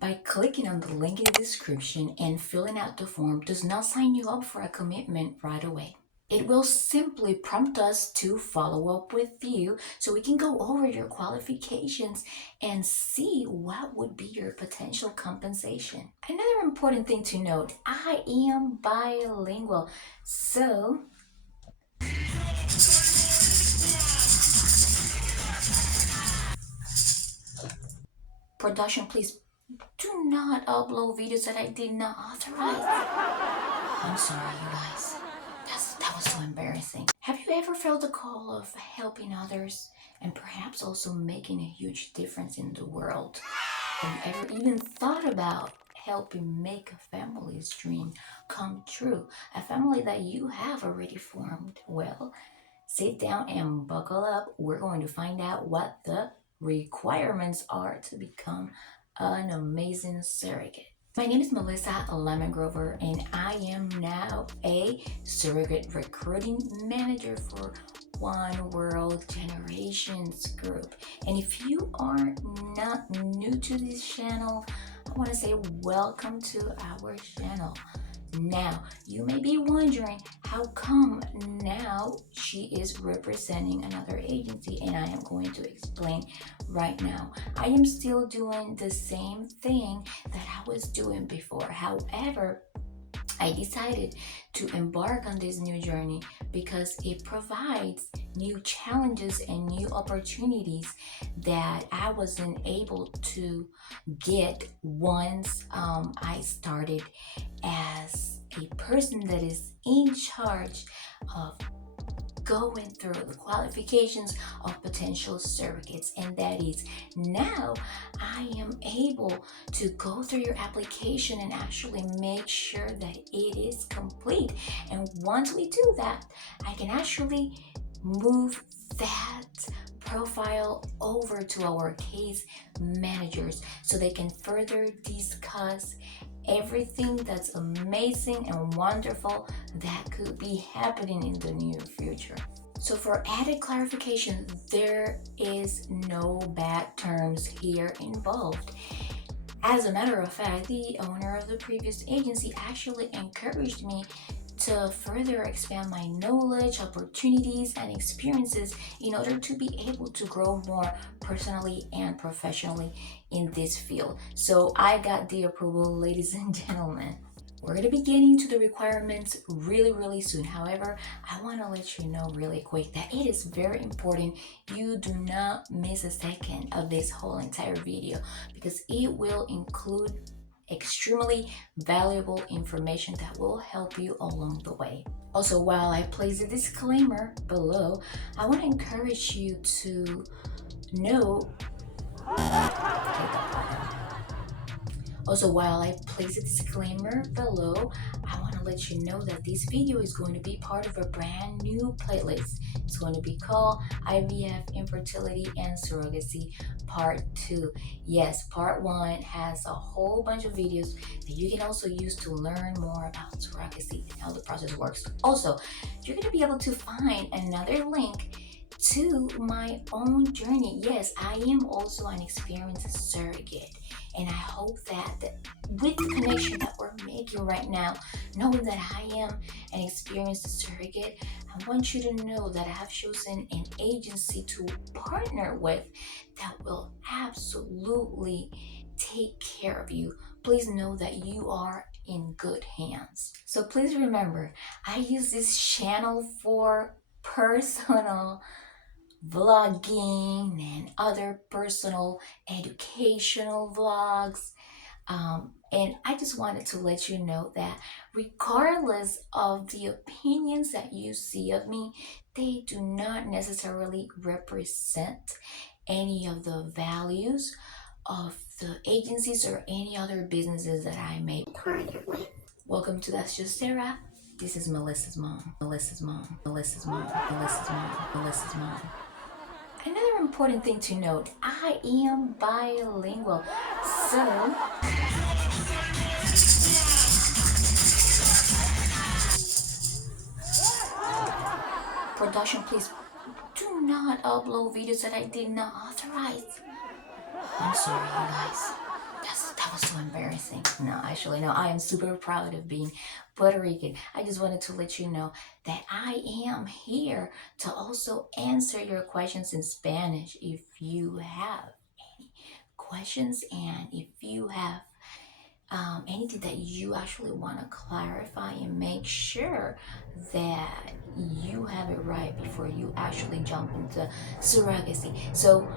by clicking on the link in the description and filling out the form does not sign you up for a commitment right away. It will simply prompt us to follow up with you so we can go over your qualifications and see what would be your potential compensation. Another important thing to note, I am bilingual, so production, please do not upload videos that I did not authorize. I'm sorry, you guys. That was so embarrassing. Have you ever felt the call of helping others and perhaps also making a huge difference in the world? Have you ever even thought about helping make a family's dream come true? A family that you have already formed? Well, sit down and buckle up. We're going to find out what the requirements are to become an amazing surrogate. My name is Melissa.L, and I am now a surrogate recruiting manager for OneWorld Generations Group. And if you are not new to this channel, I want to say welcome to our channel. Now, you may be wondering how come now she is representing another agency, and I am going to explain right now. I am still doing the same thing that I was doing before. However, I decided to embark on this new journey because it provides new challenges and new opportunities that I wasn't able to get once I started as a person that is in charge of going through the qualifications of potential surrogates, and that is now I am able to go through your application and actually make sure that it is complete. And once we do that, I can actually move that profile over to our case managers so they can further discuss everything that's amazing and wonderful that could be happening in the near future. So for added clarification, there is no bad terms here involved. As a matter of fact, the owner of the previous agency actually encouraged me to further expand my knowledge, opportunities, and experiences in order to be able to grow more personally and professionally in this field. So I got the approval, ladies and gentlemen. We're going to be getting to the requirements really soon. However, I want to let you know really quick that it is very important you do not miss a second of this whole entire video, because it will include extremely valuable information that will help you along the way. Also, while I place a disclaimer below, I want to encourage you to know Also, while I place a disclaimer below, I want to let you know that this video is going to be part of a brand new playlist. It's going to be called IVF, Infertility, and Surrogacy Part 2. Yes, Part 1 has a whole bunch of videos that you can also use to learn more about surrogacy and how the process works. Also, you're going to be able to find another link to my own journey. Yes, I am also an experienced surrogate, and I hope that with the connection that we're making right now, knowing that I am an experienced surrogate, I want you to know that I have chosen an agency to partner with that will absolutely take care of you. Please know that you are in good hands. So please remember, I use this channel for personal vlogging and other personal educational vlogs, and I just wanted to let you know that regardless of the opinions that you see of me, they do not necessarily represent any of the values of the agencies or any other businesses that I may partner with. Welcome to That's Just Sarah. This is Melissa's mom. Another important thing to note, I am bilingual, so production, please do not upload videos that I did not authorize. I'm sorry, you guys. That that was so embarrassing. No, actually, no, I am super proud of being Puerto Rican. I just wanted to let you know that I am here to also answer your questions in Spanish if you have any questions, and if you have anything that you actually want to clarify and make sure that you have it right before you actually jump into surrogacy. So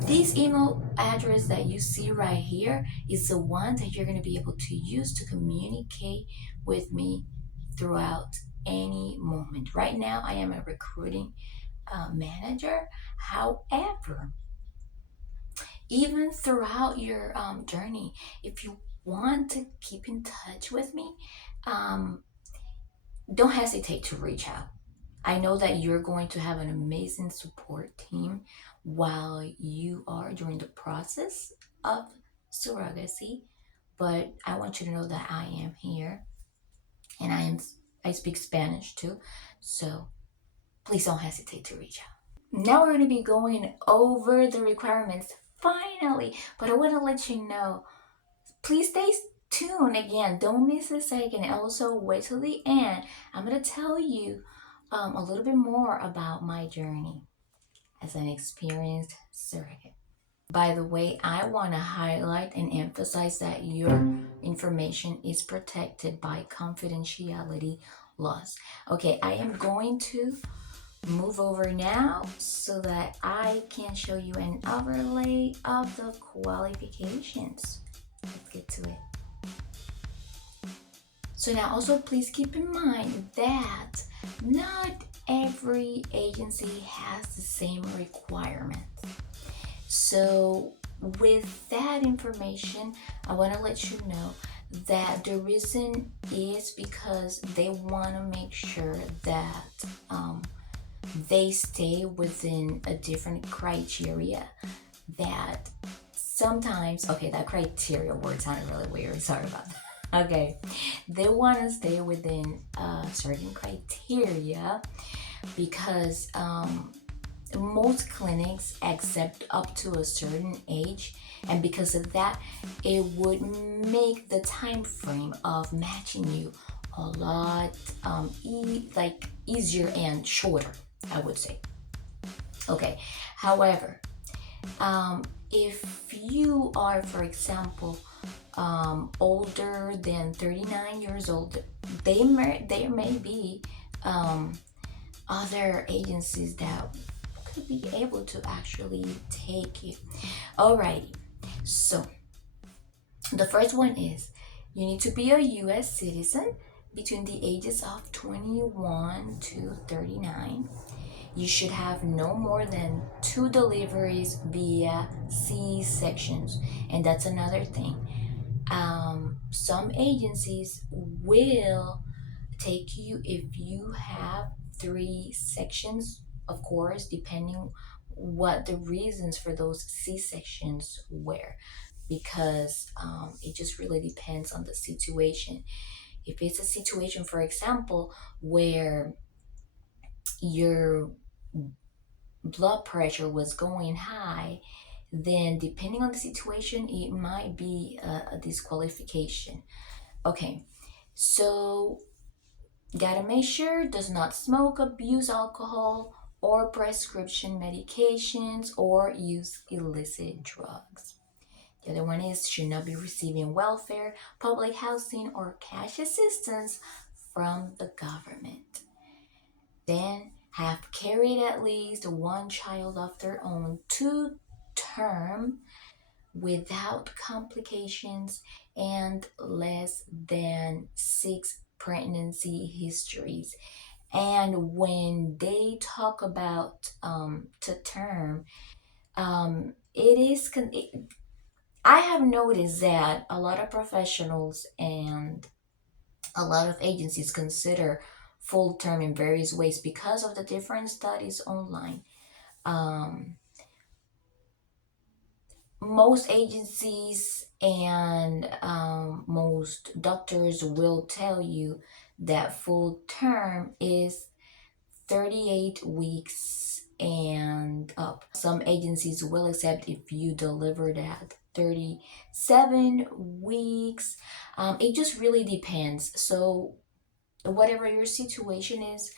this email address that you see right here is the one that you're going to be able to use to communicate with me throughout any moment. Right now, I am a recruiting manager. However, even throughout your journey, if you want to keep in touch with me, don't hesitate to reach out. I know that you're going to have an amazing support team while you are during the process of surrogacy, but I want you to know that I am here, and I speak Spanish too, so please don't hesitate to reach out. Now we're going to be going over the requirements finally, but I want to let you know, please stay tuned. Again, don't miss a second. Also, wait till the end. I'm going to tell you a little bit more about my journey as an experienced surrogate. By the way, I want to highlight and emphasize that your information is protected by confidentiality laws. Okay, I am going to move over now so that I can show you an overlay of the qualifications. Let's get to it. So now also please keep in mind that not every agency has the same requirements. So with that information, I want to let you know that the reason is because they want to make sure that they stay within a different criteria that sometimes, okay, that criteria word sounded really weird, sorry about that. Okay, they want to stay within certain criteria because most clinics accept up to a certain age, and because of that, it would make the time frame of matching you a lot easier and shorter, I would say. Okay, however, if you are, for example, older than 39 years old, there may be other agencies that could be able to actually take you. Alrighty, so the first one is you need to be a U.S. citizen between the ages of 21 to 39. You should have no more than 2 deliveries via C-sections. And that's another thing. Some agencies will take you if you have 3 sections, of course, depending what the reasons for those C-sections were, because it just really depends on the situation. If it's a situation, for example, where your blood pressure was going high, then depending on the situation, it might be a disqualification. Okay, so gotta make sure does not smoke, abuse alcohol or prescription medications, or use illicit drugs. The other one is should not be receiving welfare, public housing, or cash assistance from the government. Then have carried at least 1 child of their own to term without complications and less than 6 pregnancy histories. And when they talk about to term, I have noticed that a lot of professionals and a lot of agencies consider full term in various ways because of the different studies online. Most agencies and most doctors will tell you that full term is 38 weeks and up. Some agencies will accept if you delivered at 37 weeks. It just really depends. So whatever your situation is,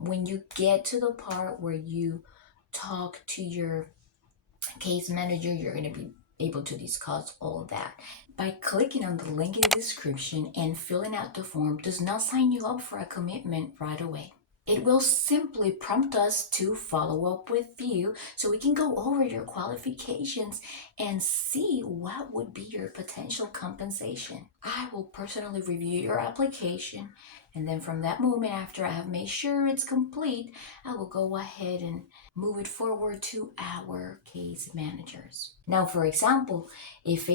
when you get to the part where you talk to your case manager, you're going to be able to discuss all of that. By clicking on the link in the description and filling out the form does not sign you up for a commitment right away. It will simply prompt us to follow up with you so we can go over your qualifications and see what would be your potential compensation. I will personally review your application, and then from that moment, after I have made sure it's complete, I will go ahead and move it forward to our case managers. Now, for example, if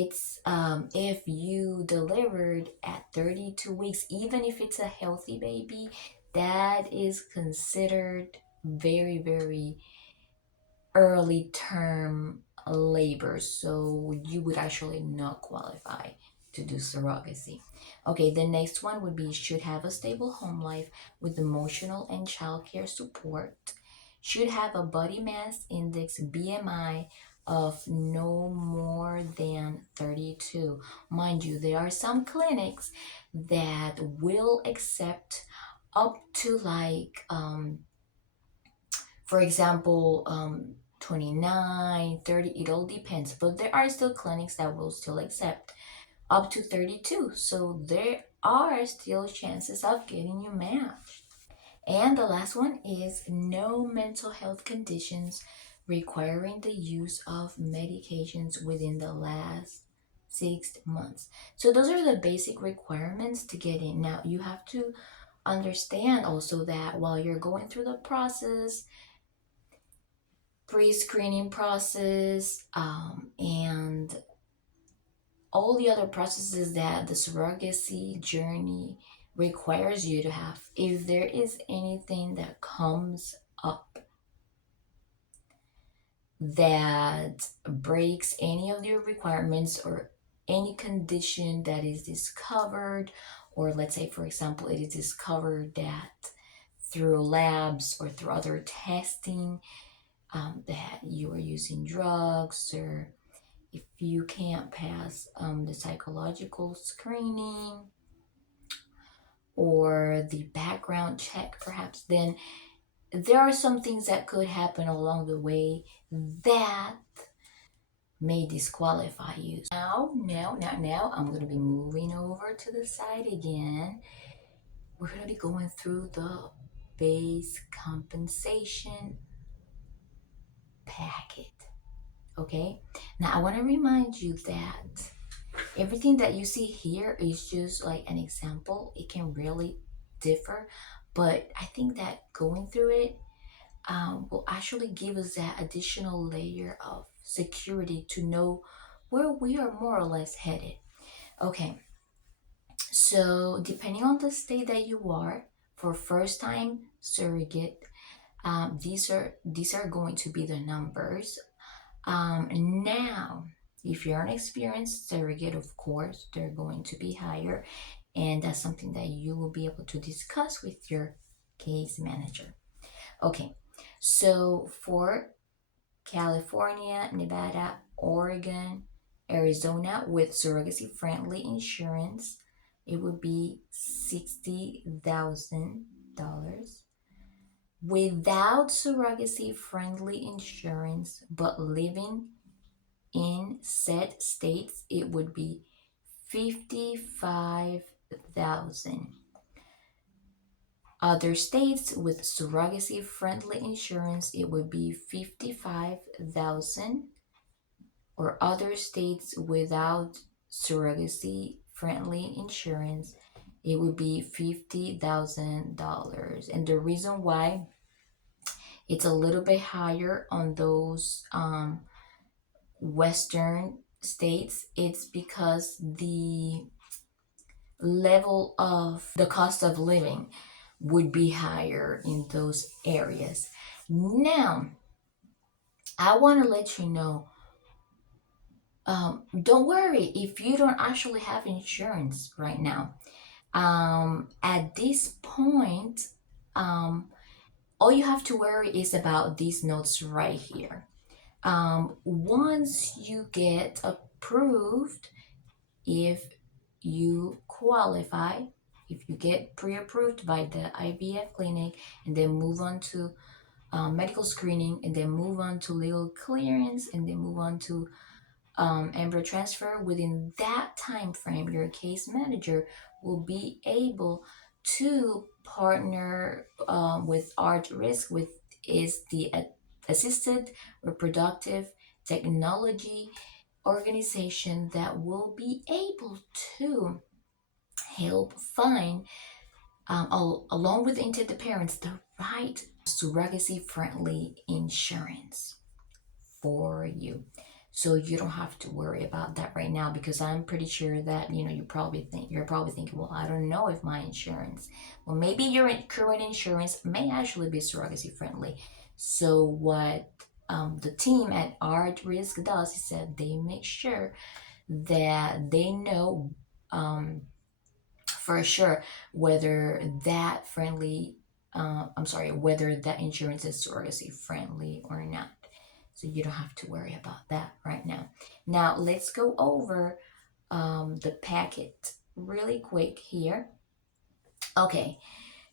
you delivered at 32 weeks, even if it's a healthy baby, that is considered very, very early term labor. So you would actually not qualify to do surrogacy. Okay, the next one would be should have a stable home life with emotional and childcare support, should have a body mass index BMI of no more than 32. Mind you, there are some clinics that will accept up to for example, 29, 30, it all depends. But there are still clinics that will still accept up to 32. So there are still chances of getting you matched. And the last one is no mental health conditions requiring the use of medications within the last 6 months. So those are the basic requirements to get in. Now, you have to understand also that while you're going through the process, pre-screening process, and all the other processes that the surrogacy journey requires you to have, if there is anything that comes up that breaks any of your requirements or any condition that is discovered, or let's say, for example, it is discovered that through labs or through other testing that you are using drugs, or if you can't pass the psychological screening or the background check perhaps, then there are some things that could happen along the way that may disqualify you. Now, I'm going to be moving over to the side again. We're going to be going through the base compensation packet. Okay? Now, I want to remind you that everything that you see here is just like an example. It can really differ, but I think that going through it will actually give us that additional layer of security to know where we are more or less headed. Okay, so depending on the state that you are, for first time surrogate, these are going to be the numbers. Now, if you're an experienced surrogate, of course, they're going to be higher, and that's something that you will be able to discuss with your case manager. Okay, so for California, Nevada, Oregon, Arizona, with surrogacy-friendly insurance, it would be $60,000. Without surrogacy-friendly insurance, but living in said states, it would be $55,000. Other states with surrogacy-friendly insurance, it would be $55,000, or other states without surrogacy-friendly insurance, it would be $50,000. And the reason why it's a little bit higher on those Western states, it's because the level of the cost of living would be higher in those areas. Now, I want to let you know, don't worry if you don't actually have insurance right now. At this point, all you have to worry is about these notes right here. Once you get approved, if you qualify, if you get pre-approved by the IVF clinic, and then move on to medical screening, and then move on to legal clearance, and then move on to embryo transfer, within that time frame, your case manager will be able to partner with 𝘬𝑪𝑘, which is the Assisted Reproductive Technology organization that will be able to help find, along with the intended parents, the right surrogacy friendly insurance for you. So you don't have to worry about that right now, because I'm pretty sure that you're probably thinking, well, I don't know if my insurance, well, maybe your current insurance may actually be surrogacy friendly. So what the team at 𝘬𝑪𝑘 does is that they make sure that they know for sure whether that whether that insurance is surrogacy friendly or not. So you don't have to worry about that right now. Now let's go over the packet really quick here. Okay,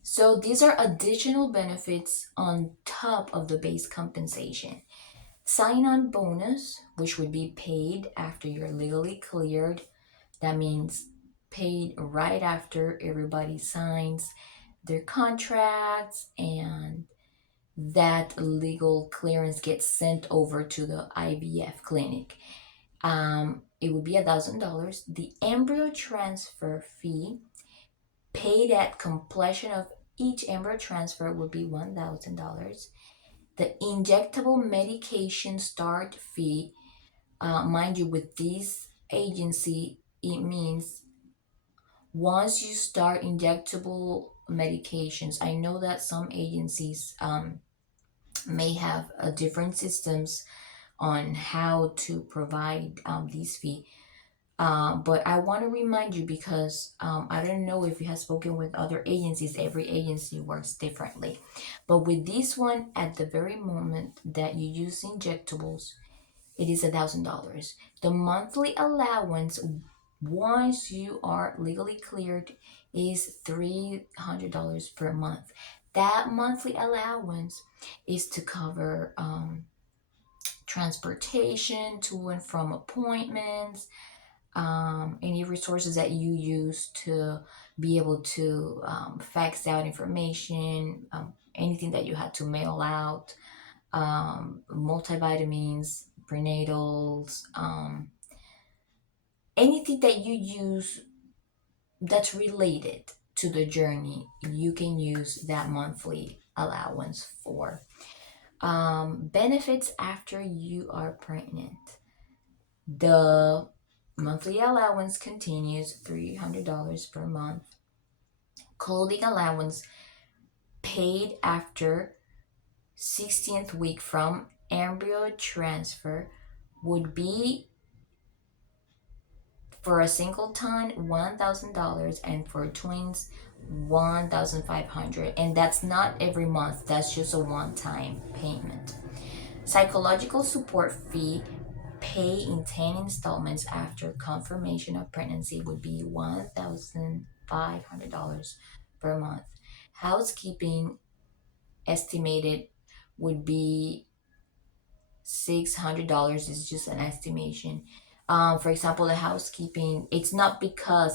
so these are additional benefits on top of the base compensation. Sign-on bonus, which would be paid after you're legally cleared. That means paid right after everybody signs their contracts and that legal clearance gets sent over to the IVF clinic. It would be $1,000. The embryo transfer fee paid at completion of each embryo transfer would be $1,000. The injectable medication start fee, mind you, with this agency, it means once you start injectable medications, I know that some agencies may have different systems on how to provide these fee. But I want to remind you, because I don't know if you have spoken with other agencies. Every agency works differently. But with this one, at the very moment that you use injectables, it is $1,000. The monthly allowance, once you are legally cleared, is $300 per month. That monthly allowance is to cover transportation to and from appointments, any resources that you use to be able to fax out information, anything that you had to mail out, multivitamins, prenatals, anything that you use that's related to the journey, you can use that monthly allowance for. Benefits after you are pregnant. The monthly allowance continues, $300 per month. Clothing allowance paid after 16th week from embryo transfer would be, for a singleton, $1,000, and for twins, $1,500. And that's not every month, that's just a one-time payment. Psychological support fee, pay in 10 installments after confirmation of pregnancy, would be $1,500 per month. Housekeeping estimated would be $600. Is just an estimation. For example, the housekeeping, it's not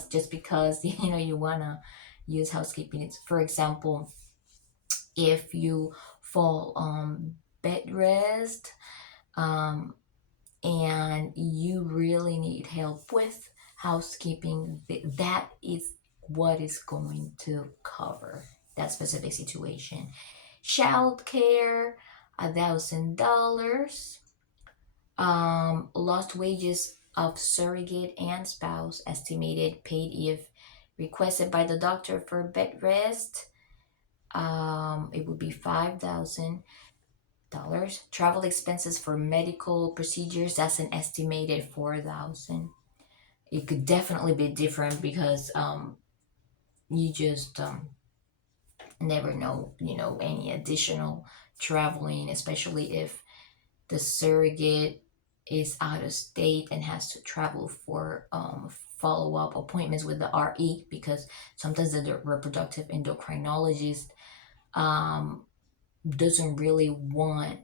just because you wanna use housekeeping. It's, for example, if you fall on bed rest, and you really need help with housekeeping, that is what is going to cover that specific situation. Child care, $1,000. Lost wages of surrogate and spouse, estimated, paid if requested by the doctor for bed rest. It would be $5,000. Travel expenses for medical procedures, that's an estimated $4,000. It could definitely be different, because you just never know, any additional traveling, especially if the surrogate is out of state and has to travel for follow-up appointments with the RE, because sometimes the reproductive endocrinologist doesn't really want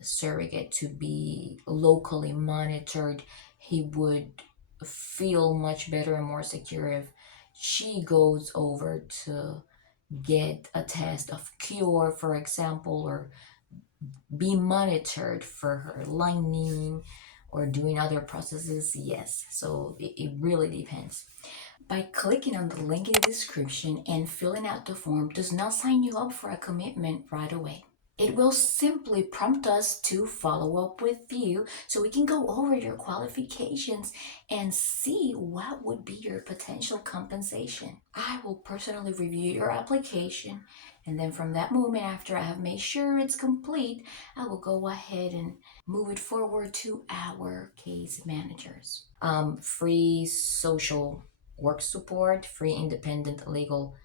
surrogate to be locally monitored. He would feel much better and more secure if she goes over to get a test of cure, for example, or be monitored for her lining or doing other processes. Yes, so it really depends. By clicking on the link in the description and filling out the form does not sign you up for a commitment right away. It will simply prompt us to follow up with you so we can go over your qualifications and see what would be your potential compensation. I will personally review your application, and then from that moment, after I have made sure it's complete, I will go ahead and move it forward to our case managers. Free social work support, free independent legal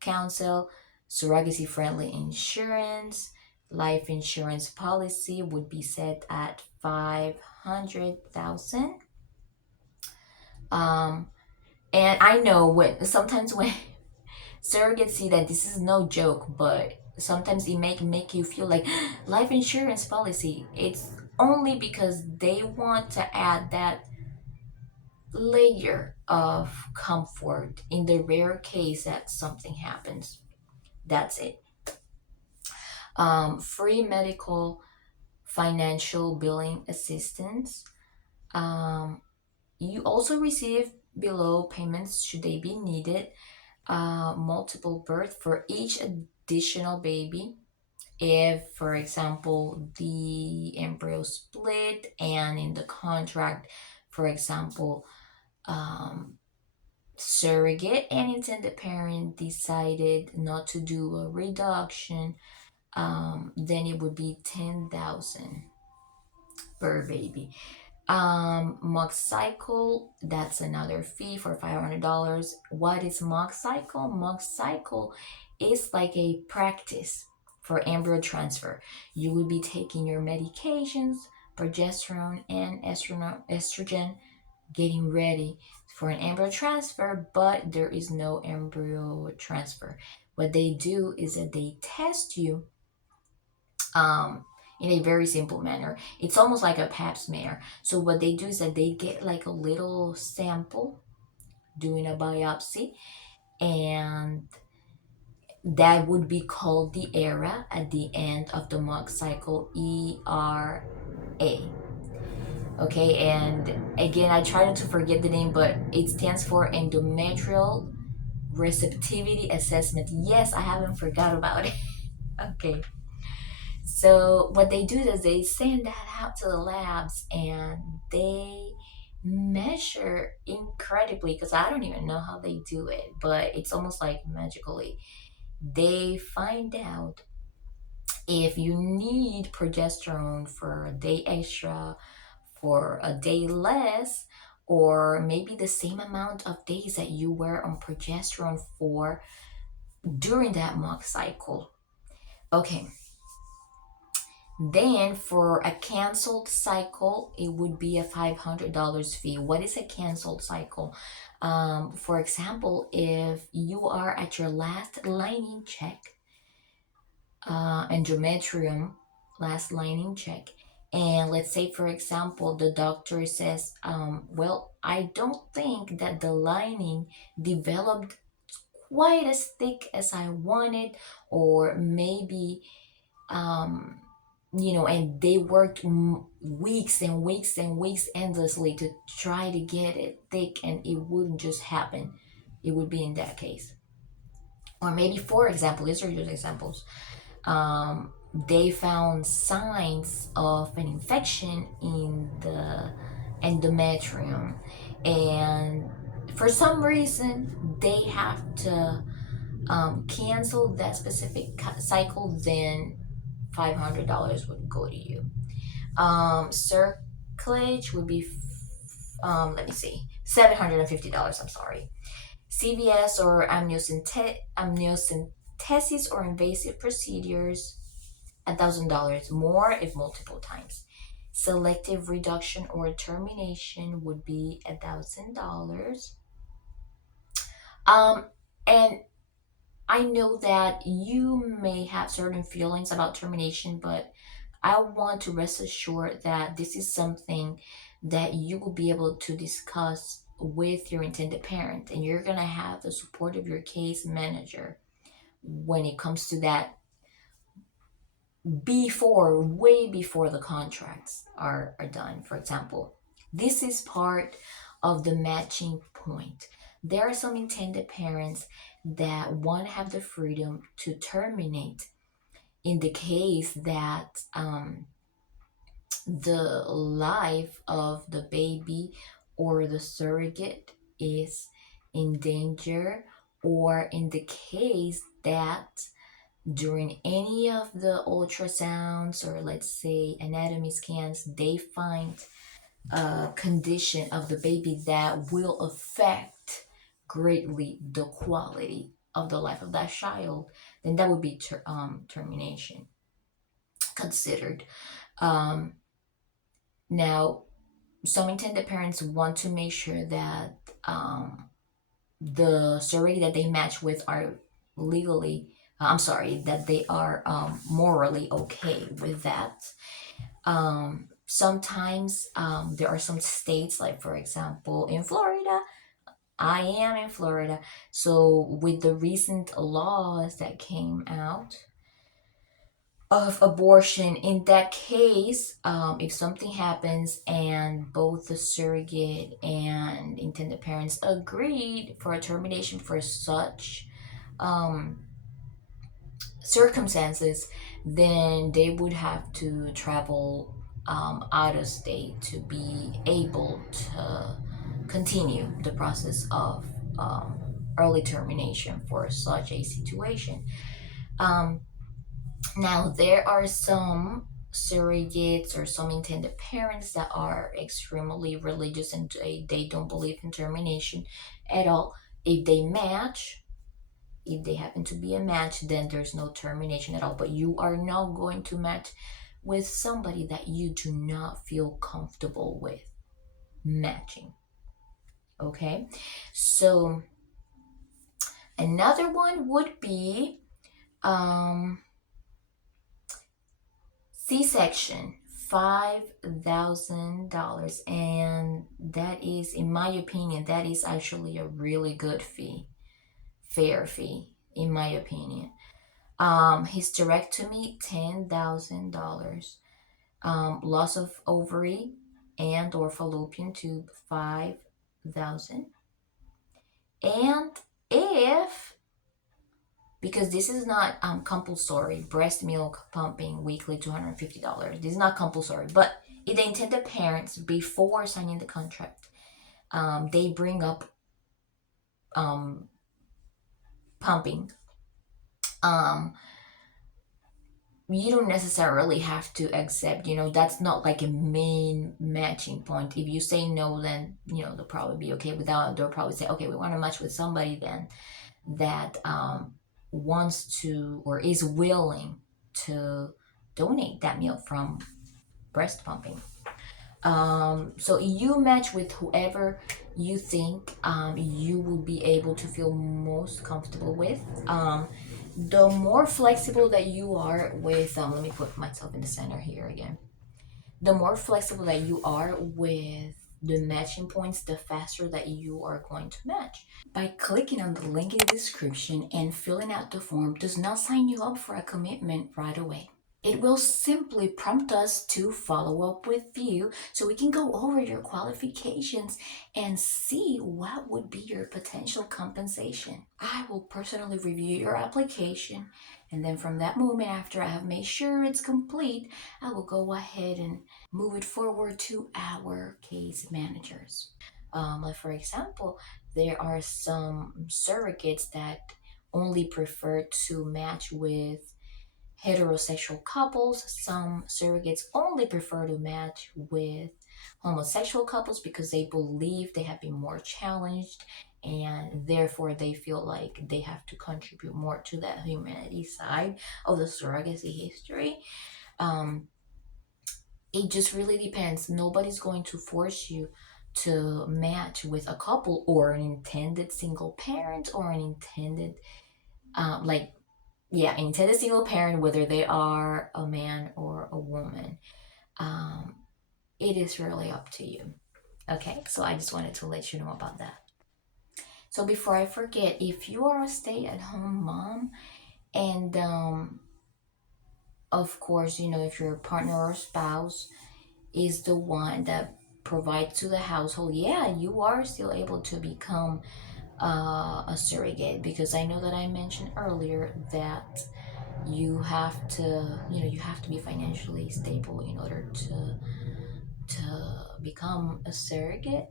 counsel, surrogacy friendly insurance. Life insurance policy would be set at 500,000. And I know sometimes when surrogates see that this is no joke, but sometimes it make you feel like life insurance policy. It's only because they want to add that layer of comfort in the rare case that something happens. That's it. Free medical financial billing assistance. You also receive below payments should they be needed. Multiple birth for each additional baby. If, for example, the embryo split and in the contract, for example, surrogate and intended parent decided not to do a reduction, then it would be 10,000 per baby. Mock cycle, that's another fee for $500. What is mock cycle? Mock cycle is like a practice for embryo transfer. You will be taking your medications, progesterone and estrogen, getting ready for an embryo transfer, but there is no embryo transfer. What they do is that they test you in a very simple manner. It's almost like a pap smear. So what they do is that they get like a little sample, doing a biopsy, and that would be called the ERA at the end of the mock cycle, ERA. Okay, and again, I try not to forget the name, but it stands for endometrial receptivity assessment. Yes, I haven't forgot about it. Okay. So what they do is they send that out to the labs and they measure incredibly, because I don't even know how they do it, but it's almost like magically. They find out if you need progesterone for a day extra, for a day less, or maybe the same amount of days that you were on progesterone for during that mock cycle. Okay. Then for a canceled cycle, it would be a $500 fee. What is a canceled cycle? For example, if you are at your last lining check, endometrium last lining check, and let's say, for example, the doctor says, well, I don't think that the lining developed quite as thick as I wanted, or maybe and they worked weeks and weeks and weeks endlessly to try to get it thick, and it wouldn't just happen. It would be in that case. Or maybe, for example, these are just examples. They found signs of an infection in the endometrium, and for some reason they have to cancel that specific cycle. Then $500 would go to you. Surrogate would be $750. I'm sorry. CVS or amniocentesis or invasive procedures, $1,000 more if multiple times. Selective reduction or termination would be $1,000. And I know that you may have certain feelings about termination, but I want to rest assured that this is something that you will be able to discuss with your intended parent, and you're going to have the support of your case manager when it comes to that way before the contracts are done. For example, this is part of the matching point. There are some intended parents that want to have the freedom to terminate in the case that the life of the baby or the surrogate is in danger, or in the case that during any of the ultrasounds or, let's say, anatomy scans, they find a condition of the baby that will affect greatly the quality of the life of that child, then that would be termination considered. Now, some intended parents want to make sure that the surrogate that they match with are legally, that they are morally okay with that. Sometimes there are some states, like for example in Florida. I am in Florida, so with the recent laws that came out of abortion, in that case, if something happens and both the surrogate and intended parents agreed for a termination for such circumstances, then they would have to travel out of state to be able to continue the process of early termination for such a situation. Now, there are some surrogates or some intended parents that are extremely religious, and they don't believe in termination at all. If they match, if they happen to be a match, then there's no termination at all. But you are not going to match with somebody that you do not feel comfortable with matching. Okay, so another one would be C-section, $5,000, and that is, in my opinion, that is actually a really good fee, fair fee, in my opinion. Hysterectomy, $10,000. Loss of ovary and or fallopian tube, $5,000. And if, because this is not compulsory, breast milk pumping weekly, $250. This is not compulsory, but if the intended parents, before signing the contract, they bring up pumping, you don't necessarily have to accept, that's not like a main matching point. If you say no, then, they'll probably be okay without, they'll probably say, okay, we want to match with somebody then that wants to or is willing to donate that milk from breast pumping. So you match with whoever you think you will be able to feel most comfortable with. The more flexible that you are with, let me put myself in the center here again. The more flexible that you are with the matching points, the faster that you are going to match. By clicking on the link in the description and filling out the form does not sign you up for a commitment right away. It will simply prompt us to follow up with you so we can go over your qualifications and see what would be your potential compensation. I will personally review your application, and then from that moment, after I have made sure it's complete, I will go ahead and move it forward to our case managers. Like for example, there are some surrogates that only prefer to match with heterosexual couples. Some surrogates only prefer to match with homosexual couples because they believe they have been more challenged and therefore they feel like they have to contribute more to that humanity side of the surrogacy history. It just really depends. Nobody's going to force you to match with a couple or an intended single parent or an intended like yeah, intended single parent, whether they are a man or a woman. um it is really up to you. Okay, so I just wanted to let you know about that. So before I forget, if you are a stay-at-home mom, and of course, you know, if your partner or spouse is the one that provides to the household, yeah, you are still able to become a surrogate, because I know that I mentioned earlier that you have to, you know, you have to be financially stable in order to become a surrogate.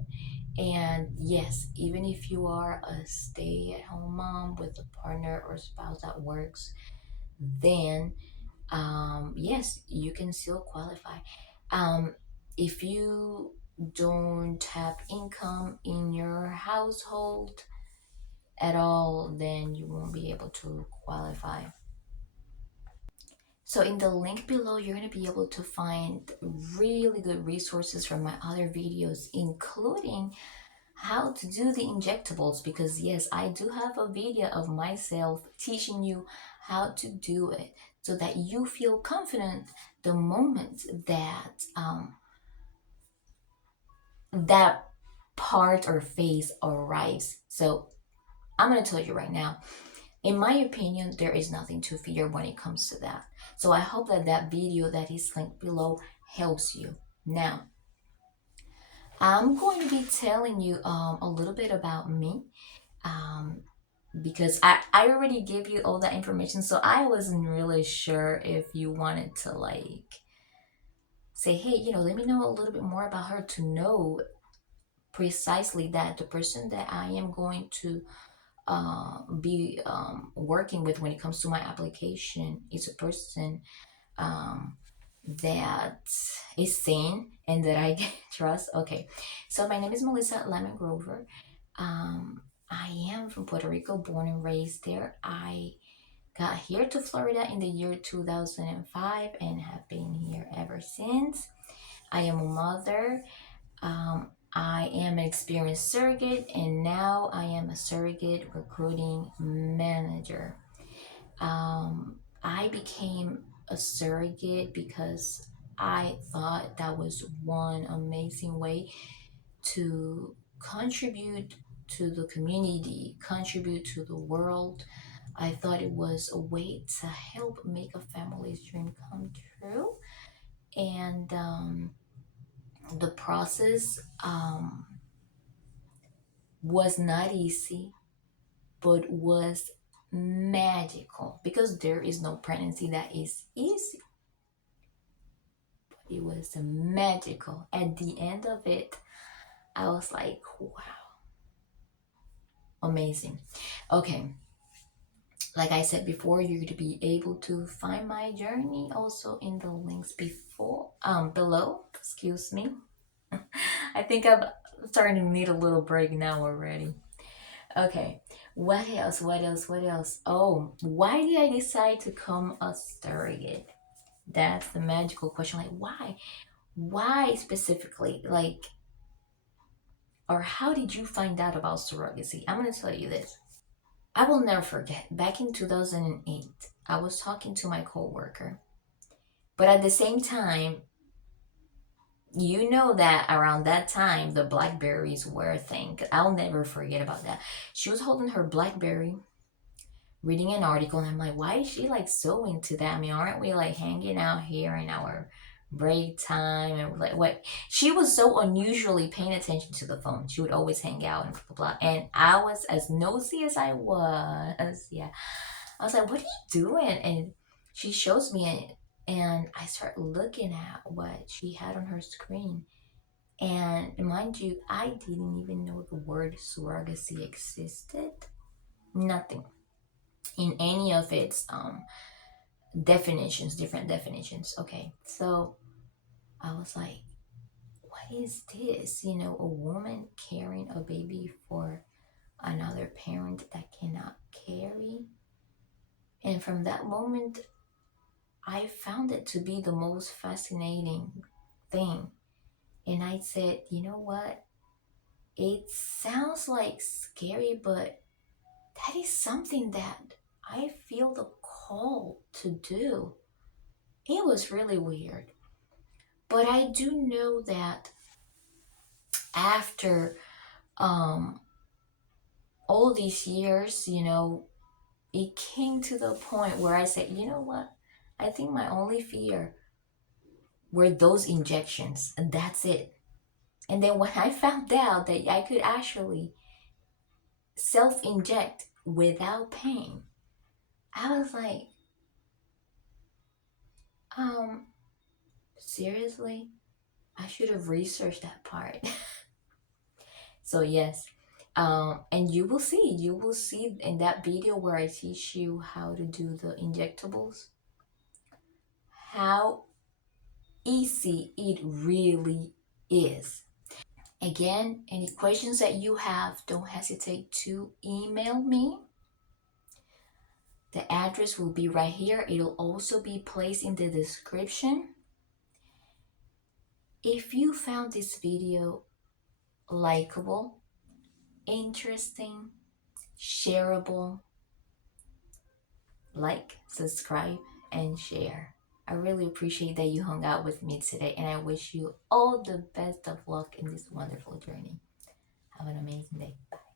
And yes, even if you are a stay-at-home mom with a partner or spouse that works, then yes, you can still qualify. Um, if you don't have income in your household at all, then you won't be able to qualify. So in the link below, you're going to be able to find really good resources from my other videos, including how to do the injectables, because yes, I do have a video of myself teaching you how to do it so that you feel confident the moment that that part or phase arrives. So I'm going to tell you right now, in my opinion, there is nothing to fear when it comes to that. So I hope that that video that is linked below helps you. Now, I'm going to be telling you a little bit about me, because I already gave you all that information, so I wasn't really sure if you wanted to like say, hey, you know, let me know a little bit more about her to know precisely that the person that I am going to be working with when it comes to my application is a person um, that is sane and that I can trust. Okay, so my name is Melissa.L. I am from Puerto Rico, born and raised there. I got here to Florida in the year 2005 and have been here ever since. I am a mother. I am an experienced surrogate, and now I am a surrogate recruiting manager. I became a surrogate because I thought that was one amazing way to contribute to the community, contribute to the world. I thought it was a way to help make a family's dream come true. And the process was not easy, but was magical, because there is no pregnancy that is easy. It was magical. At the end of it, I was like, wow, amazing. Okay, like I said before, you're going to be able to find my journey also in the links before below. Excuse me. I think I'm starting to need a little break now already. Okay, what else? What else? What else? Oh, why did I decide to become a surrogate? That's the magical question. Like, why? Why specifically? Like, or how did you find out about surrogacy? I'm going to tell you this. I will never forget, back in 2008, I was talking to my coworker. But at the same time, you know that around that time, the Blackberries were a thing. I'll never forget about that. She was holding her Blackberry, reading an article, and I'm like, why is she like so into that? I mean, aren't we like hanging out here in our break time? And like, what? She was so unusually paying attention to the phone. She would always hang out and blah, blah, blah. And I was as nosy as I was. Yeah. I was like, what are you doing? And she shows me it. And I start looking at what she had on her screen. And mind you, I didn't even know the word surrogacy existed. Nothing in any of its definitions, different definitions. Okay, so I was like, what is this? You know, a woman carrying a baby for And from that moment, I found it to be the most fascinating thing. And I said, you know what? It sounds like scary, but that is something that I feel the call to do. It was really weird. But I do know that after all these years, it came to the point where I said, you know what? I think my only fear were those injections, and that's it. And then when I found out that I could actually self-inject without pain, I was like, seriously? I should have researched that part. So yes, and you will see in that video where I teach you how to do the injectables, how easy it really is. Again, any questions that you have, don't hesitate to email me. The address will be right here. It'll also be placed in the description. If you found this video likable, interesting, shareable, like, subscribe, and share. I really appreciate that you hung out with me today, and I wish you all the best of luck in this wonderful journey. Have an amazing day. Bye.